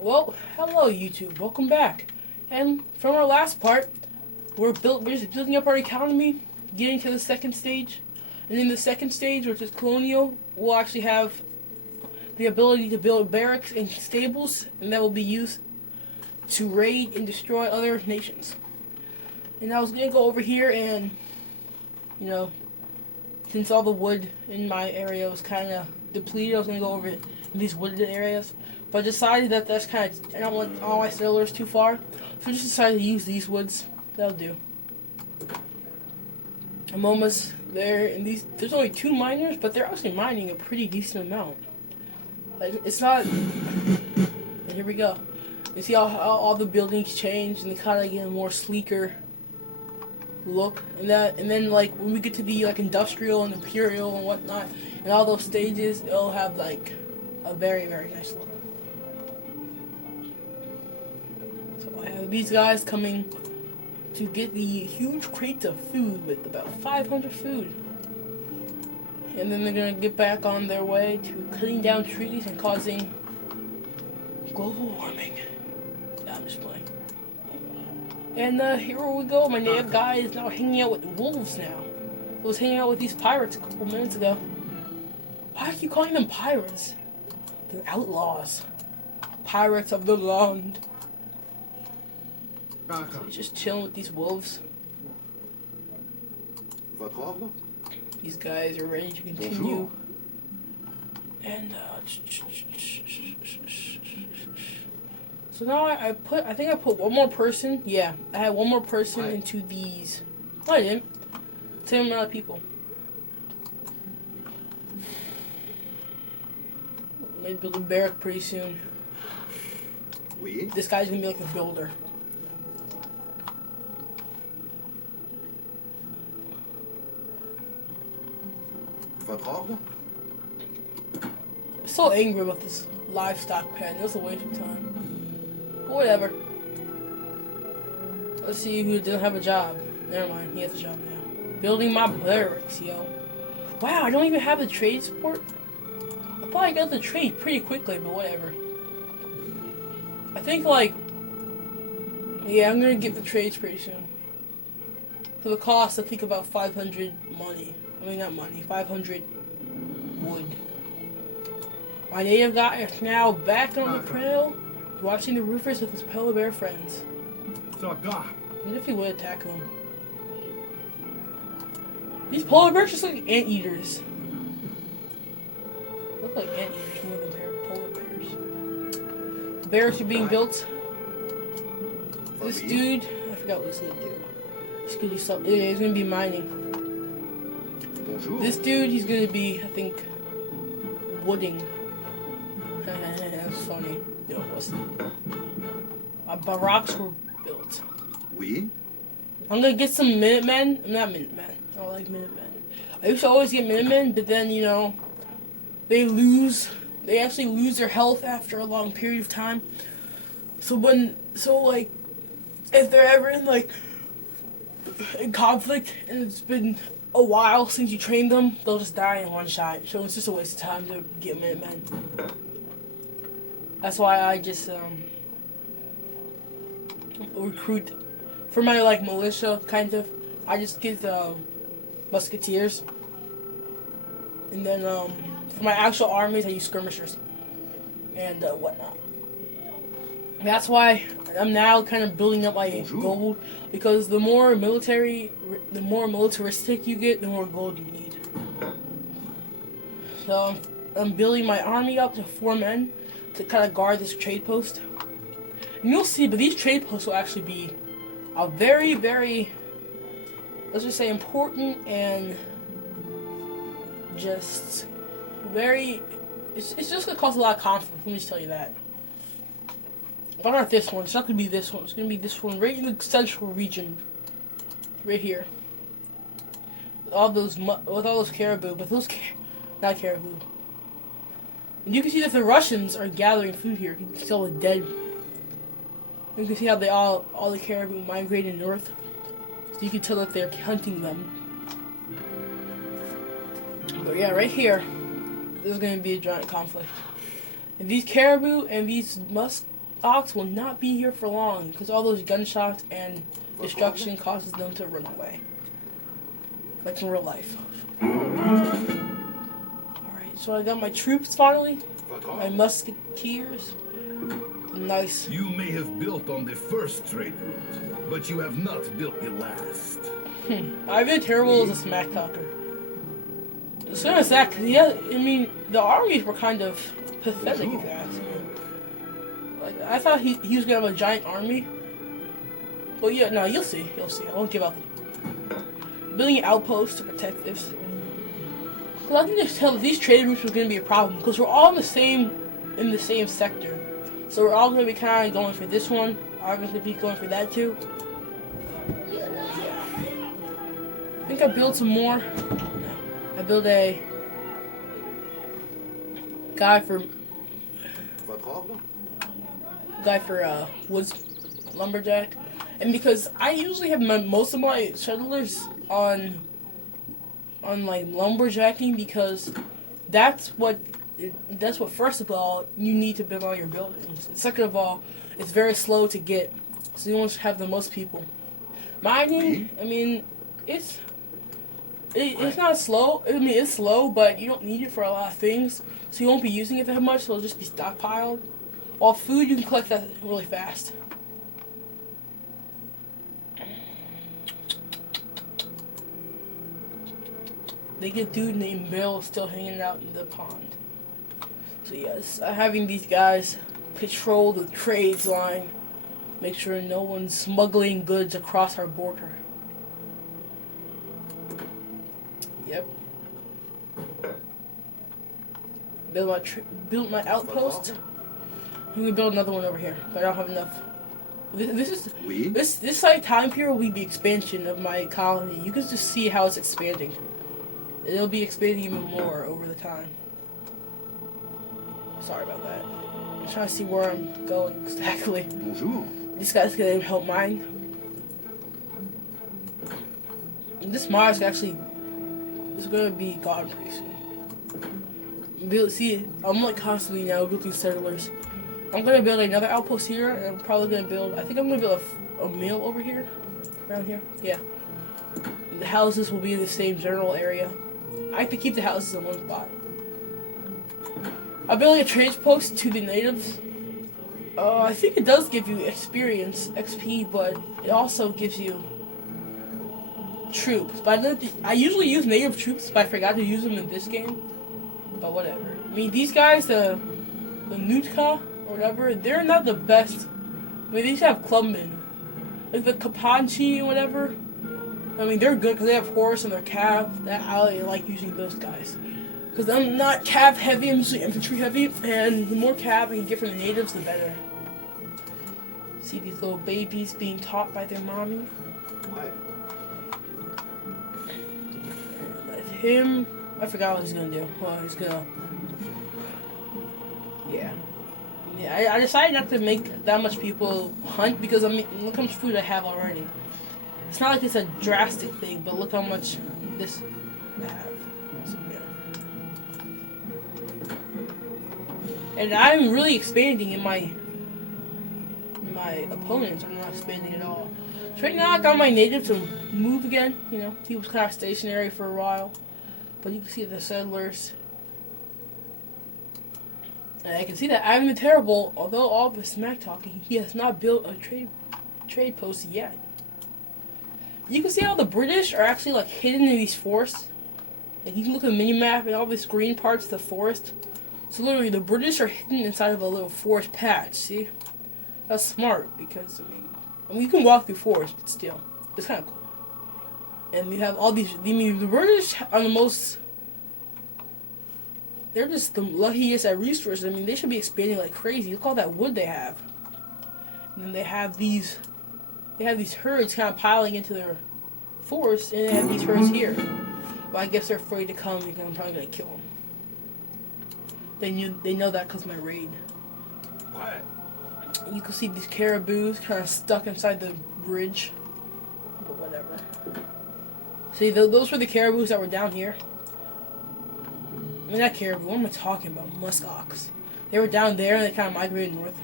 Well, hello YouTube, welcome back. And from our last part, we're just building up our economy, getting to the second stage. And in the second stage, which is colonial, we'll actually have the ability to build barracks and stables, and that will be used to raid and destroy other nations. And I was gonna go over here and, you know, since all the wood in my area was kind of depleted, I was gonna go over in these wooded areas. But I decided that that's kind of, I don't want all my settlers too far, so I just decided to use these woods. That'll do. I'm almost there, and there's only 2 miners, but they're actually mining a pretty decent amount. Like, it's not, and here we go. You see how all the buildings change, and they kind of get a more sleeker look, and then like when we get to the like industrial and imperial and whatnot, and all those stages, it'll have like a very, very nice look. So I have these guys coming to get the huge crates of food with about 500 food. And then they're going to get back on their way to cutting down trees and causing global warming. Nah, I'm just playing. And here we go. My native guy is now hanging out with wolves now. I was hanging out with these pirates a couple minutes ago. Why are you calling them pirates? They're outlaws. Pirates of the land. So he's just chilling with these wolves. These guys are ready to continue. And so now I think I put one more person. Yeah, I had one more person into these. No, I didn't. Same amount of people. I'm gonna build a barrack pretty soon. This guy's gonna be like a builder. I'm so angry about this livestock pen. It was a waste of time. But whatever. Let's see who doesn't have a job. Never mind, he has a job now. Building my barracks, yo. Wow, I don't even have the trade support. I thought I got the trade pretty quickly, but whatever. I think like, yeah, I'm gonna get the trades pretty soon. For the cost, I think about 500 money. I mean, not money, 500 wood. My native guy is now back on the trail, watching the roofers with his polar bear friends. What if he would attack them? These polar bears just look like anteaters. Look like anteaters more than polar bears. The barracks are being built. This dude, I forgot what he's gonna do. He's gonna do something. Yeah, he's gonna be mining. This dude, he's gonna be, I think, wooding. That's funny. You know, what's barracks were built. I'm gonna get some Minutemen. Not Minutemen. I don't like Minutemen. I used to always get Minutemen, but then, you know, they actually lose their health after a long period of time. So like, if they're ever in conflict and it's been a while since you trained them, they'll just die in one shot. So it's just a waste of time to get Minutemen. That's why I just recruit for my like militia kind of. I just get musketeers, and then for my actual armies I use skirmishers and whatnot. That's why I'm now kind of building up my gold, because the more militaristic you get, the more gold you need. So I'm building my army up to 4 men to kind of guard this trade post. And you'll see, but these trade posts will actually be a very, very, let's just say, important and just very, it's just going to cause a lot of conflict, let me just tell you that. But not this one. It's not going to be this one. It's going to be this one right in the central region. Right here. With all those caribou. But those, not caribou. And you can see that the Russians are gathering food here. You can see all the dead. You can see how all the caribou migrated north. So you can tell that they're hunting them. But yeah, right here, there's going to be a giant conflict. And these caribou and these ox will not be here for long because all those gunshots and destruction causes them to run away. Like in real life. Alright, so I got my troops finally. My musketeers. Nice. You may have built on the first trade route, but you have not built the last. I've been terrible as a smack talker. As soon as that, the armies were kind of pathetic if you ask me. Like, I thought he was gonna have a giant army. But yeah, no, you'll see. I won't give up. Building outposts to protect this. Because I can just tell that these trade routes were gonna be a problem because we're all in the same sector. So we're all gonna be kind of going for this one. I'm gonna be going for that too. I think I built some more. I built a guy for woods lumberjack, and because I usually have most of my settlers on like lumberjacking because that's what first of all you need to build all your buildings. Second of all, it's very slow to get, so you want to have the most people. Mining, it's not slow. It's slow, but you don't need it for a lot of things, so you won't be using it that much. So it'll just be stockpiled. While food, you can collect that really fast. They get dude named Bill still hanging out in the pond. So yes, having these guys patrol the trades line, make sure no one's smuggling goods across our border. Yep. Build my outpost. I'm gonna build another one over here, but I don't have enough. This like time period will be the expansion of my colony. You can just see how it's expanding. It'll be expanding even more over the time. Sorry about that. I'm trying to see where I'm going exactly. Bonjour. This guy's gonna help mine. And this Mars actually is gonna be gone pretty soon. See, I'm like constantly now building settlers. I'm gonna build another outpost here, and I'm probably gonna build. I think I'm gonna build a mill over here, around here. Yeah. And the houses will be in the same general area. I have to keep the houses in one spot. I'm building a trade post to the natives. I think it does give you experience, XP, but it also gives you troops. But I usually use native troops, but I forgot to use them in this game. But whatever. These guys, the Nootka or whatever, they're not the best. They just have clubmen. Like the Kapanchi and whatever. They're good because they have horse and they're cav. I like using those guys. Because I'm not cav heavy, I'm usually infantry heavy. And the more cav I can get from the natives, the better. See these little babies being taught by their mommy. What? Let him... I forgot what he's gonna do. Well, he's gonna... Yeah. I decided not to make that much people hunt because, look how much food I have already. It's not like it's a drastic thing, but look how much this I have. So, yeah. And I'm really expanding in my opponents. I'm not expanding at all. So right now I got my native to move again. He was kind of stationary for a while. But you can see the settlers. And I can see that Ivan the Terrible, although all of his smack talking, he has not built a trade post yet. You can see how the British are actually like hidden in these forests. Like you can look at the mini-map and all these green parts of the forest. So literally the British are hidden inside of a little forest patch, see? That's smart because, you can walk through forest, but still, it's kind of cool. And you have all these, the British are the most, they're just the luckiest at resources. They should be expanding like crazy. Look at all that wood they have. And then they have these herds kind of piling into their forest, and they have these herds here. But I guess they're afraid to come because I'm probably going to kill them. They know that because of my raid. What? You can see these caribous kind of stuck inside the bridge. But whatever. See, those were the caribous that were down here. Not caribou, what am I talking about? Musk ox. They were down there and they kind of migrated north.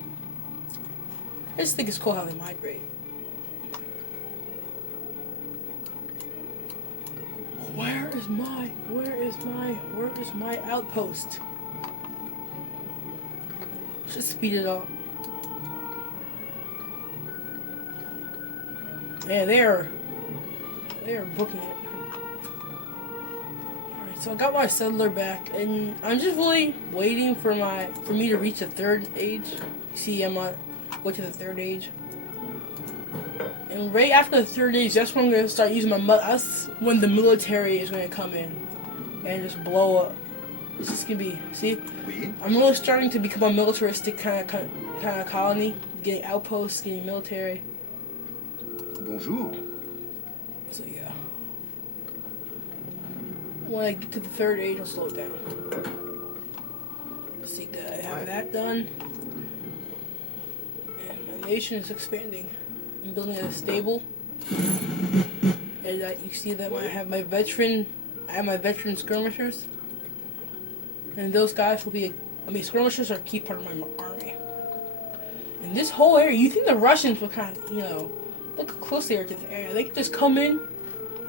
I just think it's cool how they migrate. Where is my outpost? Let's just speed it up. Man, they are booking it. Alright, so I got my settler back, and I'm just really waiting for me to reach the third age. See, I'm on go to the third age. And right after the third age, that's when I'm gonna start using that's when the military is gonna come in and just blow up. It's just gonna be, see, Oui. I'm really starting to become a militaristic kind of colony, getting outposts, getting military. Bonjour. So yeah, when I get to the third age, I'll slow it down. See, I have that done, and my nation is expanding. I'm building a stable, and you see that I have my veteran skirmishers, and those guys will be. Skirmishers are a key part of my army. And this whole area, you think the Russians would kind of, look how close they are to this area. They could just come in,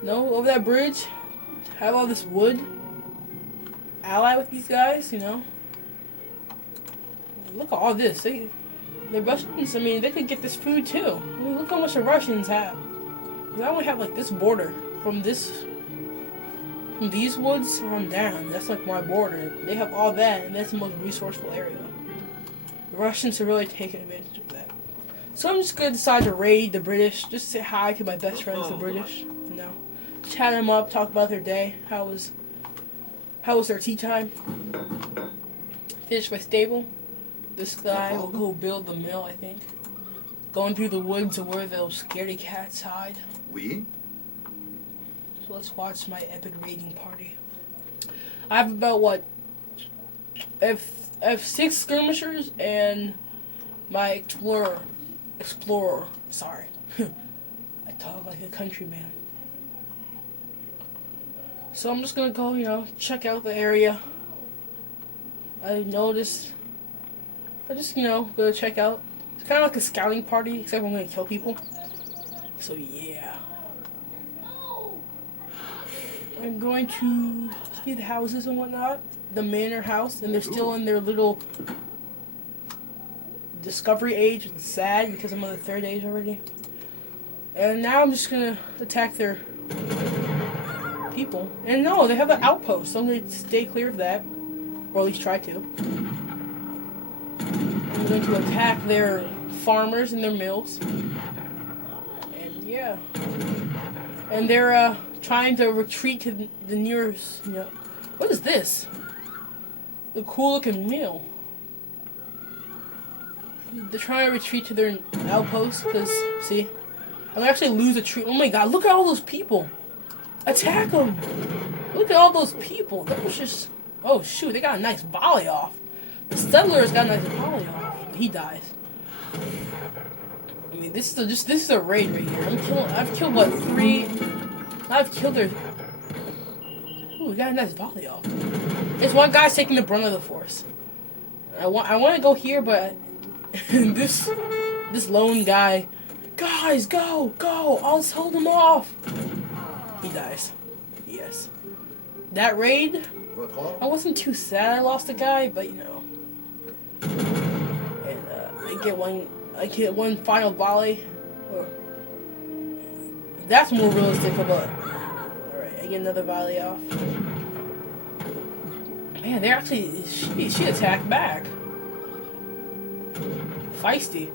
over that bridge, have all this wood, ally with these guys, Look at all this. The Russians, they could get this food too. Look how much the Russians have. They only have like this border from these woods on down. That's like my border. They have all that, and that's the most resourceful area. The Russians are really taking advantage of that. So I'm just gonna decide to raid the British. Just say hi to my best friends, the British. Chat them up, talk about their day. How was their tea time? Finish my stable. This guy will go build the mill, I think. Going through the woods to where those scaredy cats hide. Oui. So let's watch my epic raiding party. I have about I have 6 skirmishers and my explorer. Sorry. I talk like a countryman. So I'm just gonna go, check out the area. I just, gonna check out. It's kind of like a scouting party, except I'm gonna kill people. So yeah. I'm going to see the houses and whatnot. The manor house, and they're still in their little discovery age. It's sad because I'm on the third age already. And now I'm just gonna attack their people. And no, they have an outpost, so I'm gonna stay clear of that. Or at least try to. I'm going to attack their farmers and their mills. And yeah. And they're trying to retreat to the nearest, What is this? The cool looking mill. They're trying to retreat to their outpost because, see? I'm gonna actually lose a tree. Oh my god, look at all those people. Attack them. Look at all those people. That was just... Oh shoot, they got a nice volley off. The settler's got a nice volley off. He dies. This is a raid right here. I've killed what, 3? I've killed their... Ooh, we got a nice volley off. It's one guy's taking the brunt of the force. I want to go here, but this lone guy, guys, go! I'll just hold him off. He dies. Yes. That raid, I wasn't too sad I lost a guy, but And I get one final volley. That's more realistic, but alright, I get another volley off. Man, they're actually she attacked back. Feisty.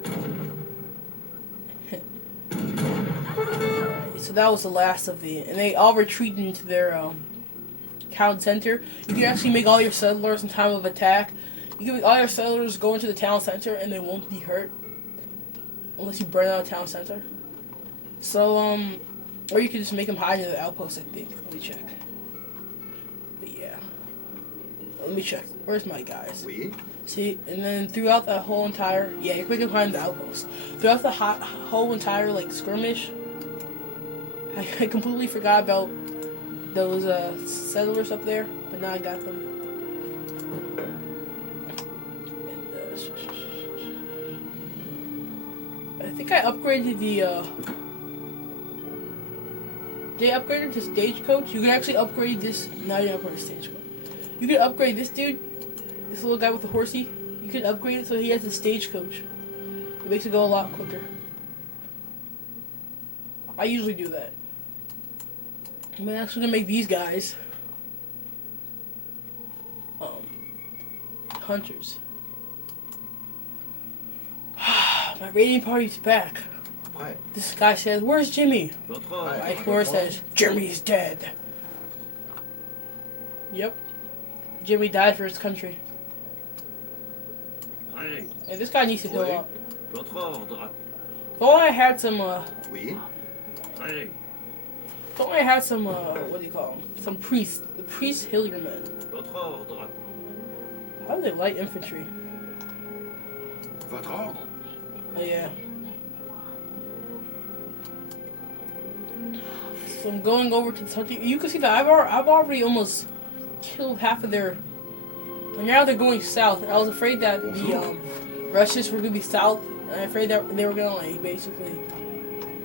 So that was the last of and they all retreated into their town center. You can actually make all your settlers in time of attack. You can make all your settlers go into the town center and they won't be hurt. Unless you burn out a town center. So, or you can just make them hide in the outpost, I think. Let me check. But yeah. Let me check. Where's my guys? Oui. See, and then throughout the whole entire... Yeah, you're quick behind the outpost. Throughout the whole entire, skirmish, I completely forgot about those settlers up there, but now I got them. And, think I upgraded the, they upgraded to stagecoach. You can actually upgrade this. No, you didn't upgrade the stagecoach. You can upgrade this dude, this little guy with the horsey. You can upgrade it so he has a stagecoach. It makes it go a lot quicker. I usually do that. I'm actually gonna make these guys hunters. My raiding party's back. Prêt. This guy says, "Where's Jimmy?" Votre ordre. My horse says, "Jimmy's dead." Yep. Jimmy died for his country. Prêt. Hey, this guy needs to heal up. Votre ordre. If only I had some, Oui. Prêt. if only I had some, what do you call them? Some priests. The priests heal your men. Votre ordre. How do they light infantry? Votre ordre. Oh, yeah. So I'm going over to the hunting. You can see that I've already almost killed half of their. And now they're going south. I was afraid that the Russians were going to be south. And I'm afraid that they were going to, like, basically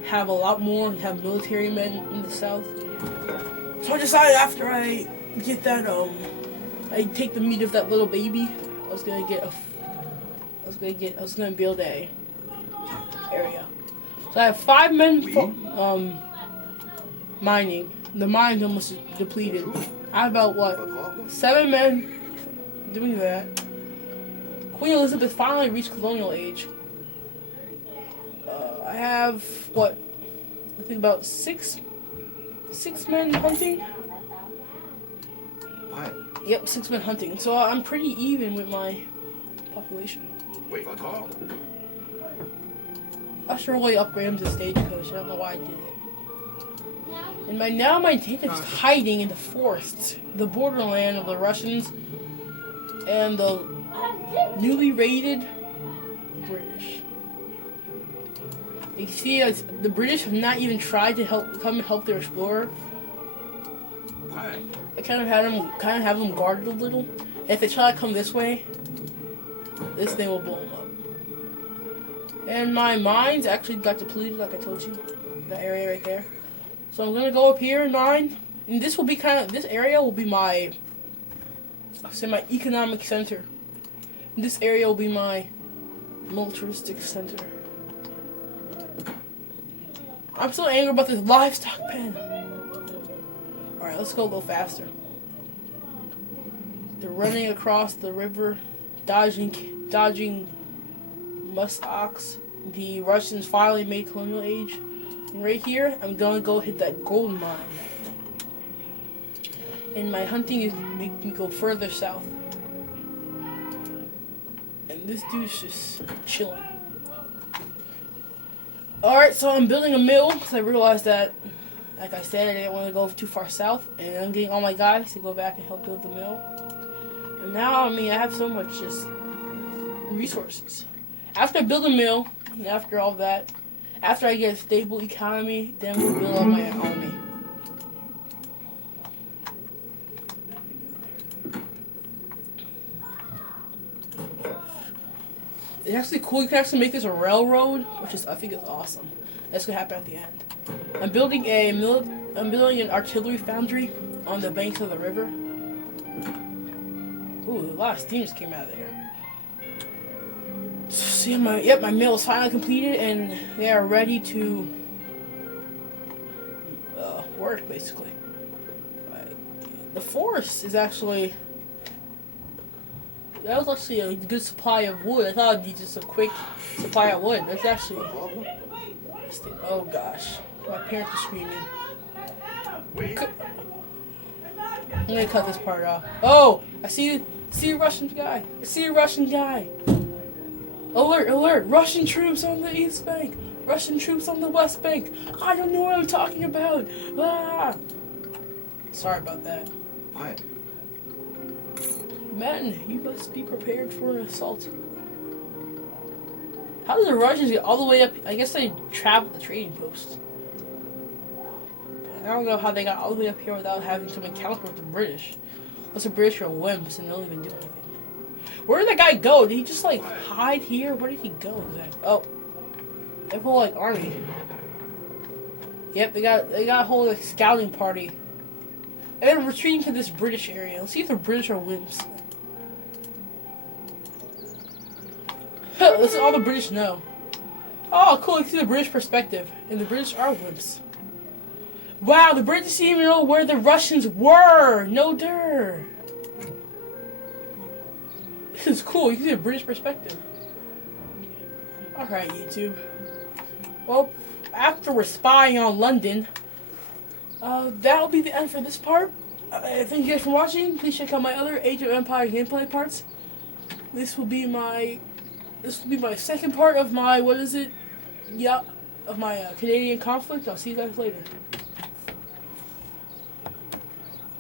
have a lot more, have military men in the south. So I decided after I get that, I take the meat of that little baby, I was gonna build a area. So I have 5 men mining. The mine's almost depleted. I have about, what, Votre ordre. 7 men doing that. Queen Elizabeth finally reached colonial age. I have, what, I think about 6 men hunting. Prêt. Yep, 6 men hunting. So I'm pretty even with my population. Oui. Votre ordre. I should really upgrade him to stagecoach. I don't know why I did it. And now my intention is hiding in the forests, the borderland of the Russians and the newly raided British. You can see the British have not even tried to come help their explorer. Prêt. I kind of have them guarded a little. And if they try to come this way, this thing will blow them up. And my mines actually got depleted, like I told you, that area right there. So I'm gonna go up here and mine, and this will be this area will be my, I'll say my economic center. And this area will be my militaristic center. I'm so angry about this livestock pen. Alright, let's go a little faster. They're running across the river, dodging musk ox. The Russians finally made colonial age. And right here, I'm gonna go hit that gold mine. And my hunting is making me go further south. And this dude's just chilling. Alright, so I'm building a mill because I realized that, like I said, I didn't want to go too far south. And I'm getting all my guys to go back and help build the mill. And now, I mean, I have so much just resources. After I build a mill, and after all that, after I get a stable economy, then we'll build up my army. It's actually cool. You can actually make this a railroad, which is I think is awesome. That's gonna happen at the end. I'm building an artillery foundry on the banks of the river. Ooh, a lot of steam just came out of there. So yeah, my mill is finally completed, and they are ready to work basically. The forest is actually. That was actually a good supply of wood. I thought it'd be just a quick supply of wood. That's actually. Oh gosh, my parents are screaming. I'm gonna cut this part off. Oh, I see a Russian guy. I see a Russian guy. Alert! Alert! Russian troops on the east bank. Russian troops on the west bank. I don't know what I'm talking about. Ah! Sorry about that. Prêt. Men, you must be prepared for an assault. How did the Russians get all the way up? I guess they traveled the trading post. I don't know how they got all the way up here without having to encounter with the British. Unless the British are wimps and they don't even do anything. Where did that guy go? Did he just like hide here? Where did he go exactly? Oh. They pull like army. Yep, they got a whole like scouting party. And then retreating to this British area. Let's see if the British are wimps. This is all the British know. Oh, cool, you can see the British perspective. And the British are wimps. Wow, the British didn't even know where the Russians were! No der. This is cool, you can see the British perspective. Alright, YouTube. Well, after we're spying on London, that'll be the end for this part. Thank you guys for watching. Please check out my other Age of Empire gameplay parts. This will be my second part of my, of my Canadian conflict. I'll see you guys later.